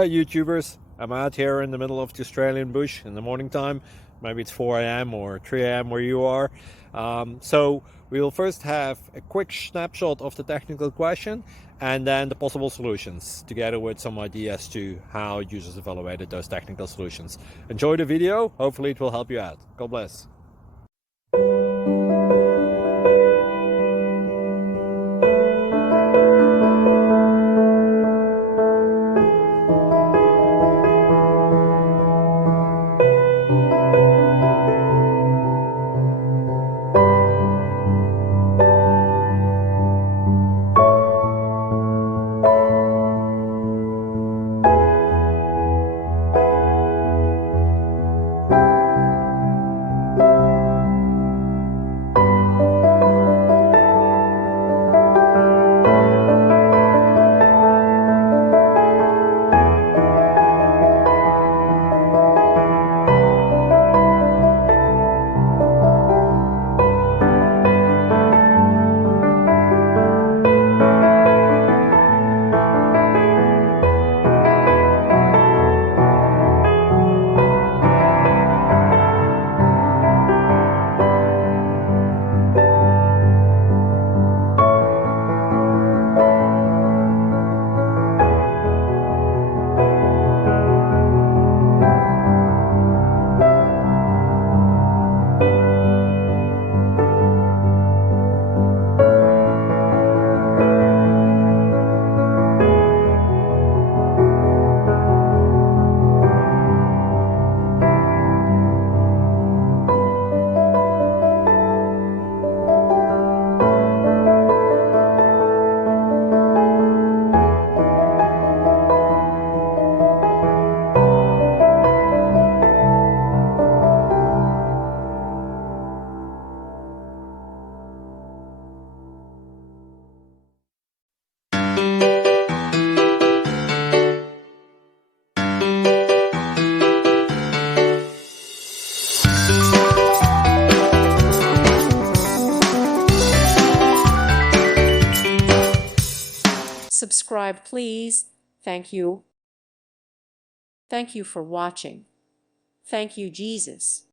Hi YouTubers, I'm out here in the middle of the Australian bush in the morning time. Maybe it's 4 a.m. or 3 a.m. where you are. So we'll first have a quick snapshot of the technical question and then the possible solutions, together with some ideas to how users evaluated those technical solutions. Enjoy the video, hopefully it will help you out. God bless. Subscribe, please. Thank you. Thank you for watching. Thank you, Jesus.